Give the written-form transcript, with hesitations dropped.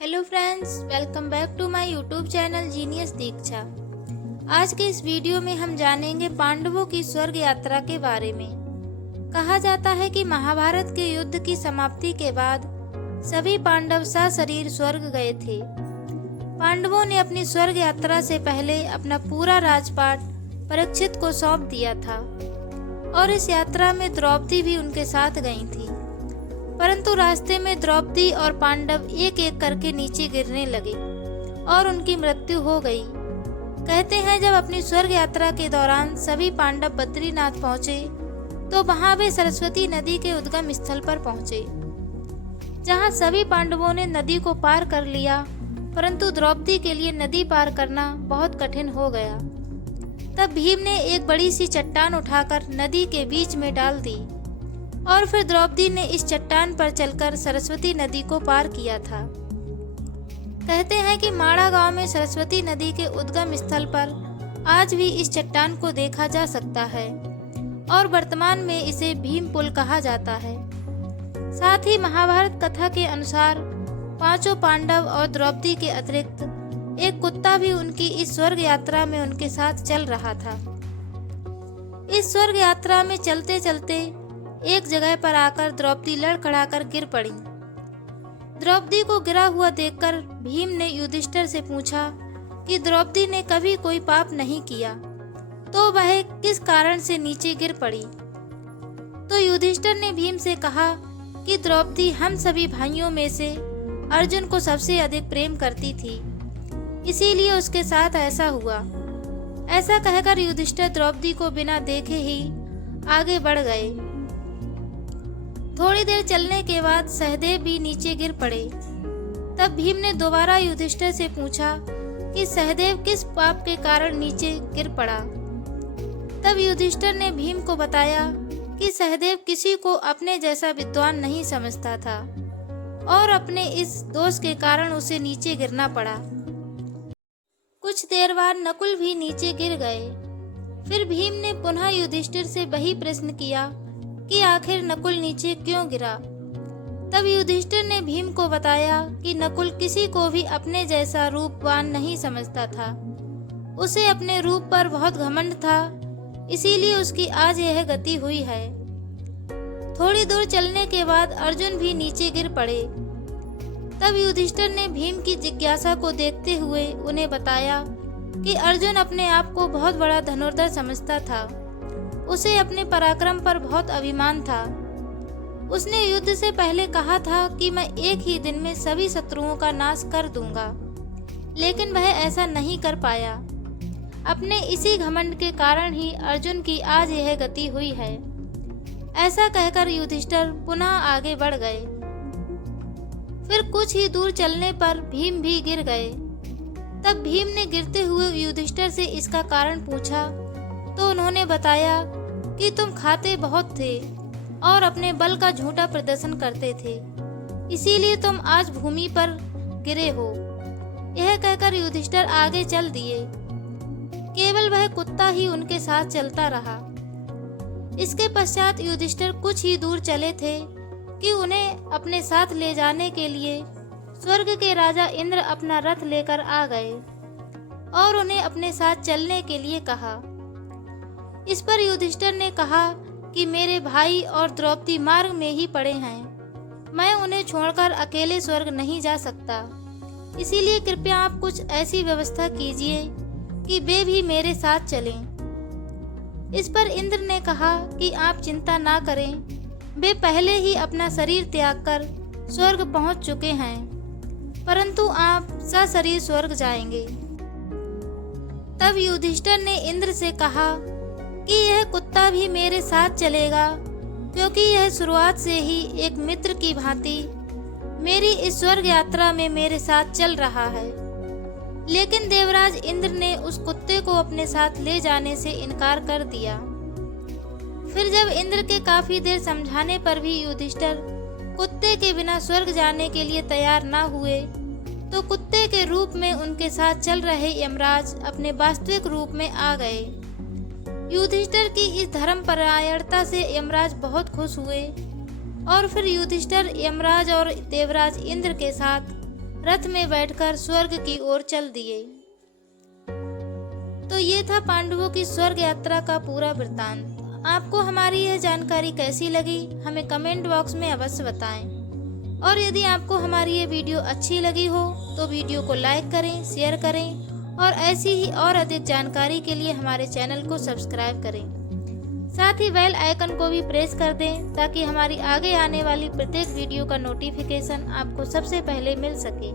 Hello friends, welcome back to my YouTube channel genius Diksha. आज के इस वीडियो में हम जानेंगे पांडवों की स्वर्ग यात्रा के बारे में। कहा जाता है कि महाभारत के युद्ध की समाप्ति के बाद सभी पांडव सशरीर स्वर्ग गए थे। पांडवों ने अपनी स्वर्ग यात्रा से पहले अपना पूरा राजपाट परीक्षित को सौंप दिया था और इस यात्रा में द्रौपदी भी उनके साथ गई थी। परंतु रास्ते में द्रौपदी और पांडव एक एक करके नीचे गिरने लगे और उनकी मृत्यु हो गई। कहते हैं जब अपनी स्वर्ग यात्रा के दौरान सभी पांडव बद्रीनाथ पहुंचे तो वहां वे सरस्वती नदी के उद्गम स्थल पर पहुंचे, जहां सभी पांडवों ने नदी को पार कर लिया, परंतु द्रौपदी के लिए नदी पार करना बहुत कठिन हो गया। तब भीम ने एक बड़ी सी चट्टान उठाकर नदी के बीच में डाल दी और फिर द्रौपदी ने इस चट्टान पर चलकर सरस्वती नदी को पार किया था। कहते हैं कि माड़ा गांव में सरस्वती नदी के उद्गम स्थल पर आज भी इस चट्टान को देखा जा सकता है और वर्तमान में इसे भीम पुल कहा जाता है। साथ ही महाभारत कथा के अनुसार पांचों पांडव और द्रौपदी के अतिरिक्त एक कुत्ता भी उनकी इस स्वर्ग यात्रा में उनके साथ चल रहा था। इस स्वर्ग यात्रा में चलते चलते एक जगह पर आकर द्रौपदी लड़खड़ाकर गिर पड़ी। द्रौपदी को गिरा हुआ देखकर भीम ने युधिष्ठिर से पूछा कि द्रौपदी ने कभी कोई पाप नहीं किया तो वह किस कारण से नीचे गिर पड़ी। तो युधिष्ठिर ने भीम से कहा कि द्रौपदी हम सभी भाइयों में से अर्जुन को सबसे अधिक प्रेम करती थी, इसीलिए उसके साथ ऐसा हुआ। ऐसा कहकर युधिष्ठिर द्रौपदी को बिना देखे ही आगे बढ़ गए। थोड़ी देर चलने के बाद सहदेव भी नीचे गिर पड़े। तब भीम ने दोबारा युधिष्ठिर से पूछा कि सहदेव किस पाप के कारण नीचे गिर पड़ा। तब युधिष्ठिर ने भीम को बताया कि सहदेव किसी को अपने जैसा विद्वान नहीं समझता था और अपने इस दोष के कारण उसे नीचे गिरना पड़ा। कुछ देर बाद नकुल भी नीचे गिर गए। फिर भीम ने पुनः युधिष्ठिर से वही प्रश्न किया कि आखिर नकुल नीचे क्यों गिरा। तब युधिष्ठिर ने भीम को बताया कि नकुल किसी को भी अपने जैसा रूपवान नहीं समझता था, उसे अपने रूप पर बहुत घमंड था, इसीलिए उसकी आज यह गति हुई है। थोड़ी दूर चलने के बाद अर्जुन भी नीचे गिर पड़े। तब युधिष्ठिर ने भीम की जिज्ञासा को देखते हुए उन्हें बताया कि अर्जुन अपने आप को बहुत बड़ा धनुर्धर समझता था, उसे अपने पराक्रम पर बहुत अभिमान था। उसने युद्ध से पहले कहा था कि मैं एक ही दिन में सभी शत्रुओं का नाश कर दूंगा, लेकिन वह ऐसा नहीं कर पाया। अपने इसी घमंड के कारण ही अर्जुन की आज यह गति हुई है। ऐसा कहकर युधिष्ठिर पुनः आगे बढ़ गए। फिर कुछ ही दूर चलने पर भीम भी गिर गए। तब भीम ने गिरते हुए युधिष्ठिर से इसका कारण पूछा तो उन्होंने बताया कि तुम खाते बहुत थे और अपने बल का झूठा प्रदर्शन करते थे, इसीलिए तुम आज भूमि पर गिरे हो। यह कहकर युधिष्ठिर आगे चल दिए। केवल वह कुत्ता ही उनके साथ चलता रहा। इसके पश्चात युधिष्ठिर कुछ ही दूर चले थे कि उन्हें अपने साथ ले जाने के लिए स्वर्ग के राजा इंद्र अपना रथ लेकर आ गए और उन्हें अपने साथ चलने के लिए कहा। इस पर युधिष्ठिर ने कहा कि मेरे भाई और द्रौपदी मार्ग में ही पड़े हैं, मैं उन्हें छोड़कर अकेले स्वर्ग नहीं जा सकता, इसीलिए कृपया आप कुछ ऐसी व्यवस्था कीजिए कि वे भी मेरे साथ चलें। इस पर इंद्र ने कहा कि आप चिंता ना करें, वे पहले ही अपना शरीर त्याग कर स्वर्ग पहुंच चुके हैं, परंतु आप सशरीर स्वर्ग जाएंगे। तब युधिष्ठिर ने इंद्र से कहा कि यह कुत्ता भी मेरे साथ चलेगा, क्योंकि यह शुरुआत से ही एक मित्र की भांति मेरी इस स्वर्ग यात्रा में मेरे साथ चल रहा है। लेकिन देवराज इंद्र ने उस कुत्ते को अपने साथ ले जाने से इनकार कर दिया। फिर जब इंद्र के काफी देर समझाने पर भी युधिष्ठिर कुत्ते के बिना स्वर्ग जाने के लिए तैयार न हुए, तो कुत्ते के रूप में उनके साथ चल रहे यमराज अपने वास्तविक रूप में आ गए। युधिष्ठिर की इस धर्मपरायणता से यमराज बहुत खुश हुए और फिर युधिष्ठिर यमराज और देवराज इंद्र के साथ रथ में बैठकर स्वर्ग की ओर चल दिए। तो ये था पांडवों की स्वर्ग यात्रा का पूरा वृत्तांत। आपको हमारी यह जानकारी कैसी लगी हमें कमेंट बॉक्स में अवश्य बताएं। और यदि आपको हमारी ये वीडियो अच्छी लगी हो तो वीडियो को लाइक करें, शेयर करें और ऐसी ही और अधिक जानकारी के लिए हमारे चैनल को सब्सक्राइब करें। साथ ही बेल आइकन को भी प्रेस कर दें ताकि हमारी आगे आने वाली प्रत्येक वीडियो का नोटिफिकेशन आपको सबसे पहले मिल सके।